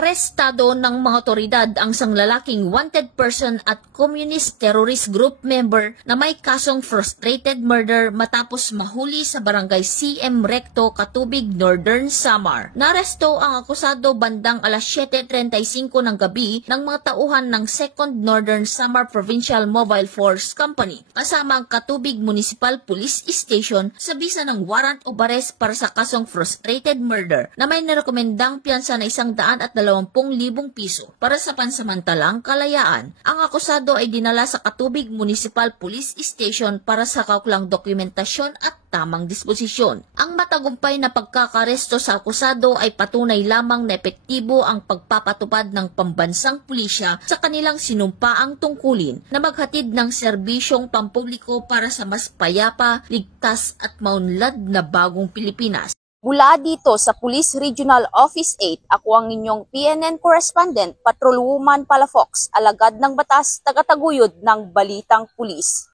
Arestado ng mga otoridad ang isang lalaking wanted person at communist terrorist group member na may kasong frustrated murder matapos mahuli sa barangay CM Recto, Katubig, Northern Samar. Naresto ang akusado bandang alas 7:35 ng gabi ng mga tauhan ng 2nd Northern Samar Provincial Mobile Force Company kasama ang Katubig Municipal Police Station sa bisa ng warrant of arrest para sa kasong frustrated murder na may nirekomendang piyansa na 120,000 piso para sa pansamantalang kalayaan. Ang akusado ay dinala sa Katubig Municipal Police Station para sa kauklang dokumentasyon at tamang disposisyon. Ang matagumpay na pagkakaresto sa akusado ay patunay lamang na epektibo ang pagpapatupad ng pambansang pulisya sa kanilang sinumpaang tungkulin na maghatid ng serbisyong pampubliko para sa mas payapa, ligtas at maunlad na bagong Pilipinas. Mula dito sa Police Regional Office 8, ako ang inyong PNN correspondent, Patrolwoman Palafox, alagad ng batas, tagataguyod ng Balitang Pulis.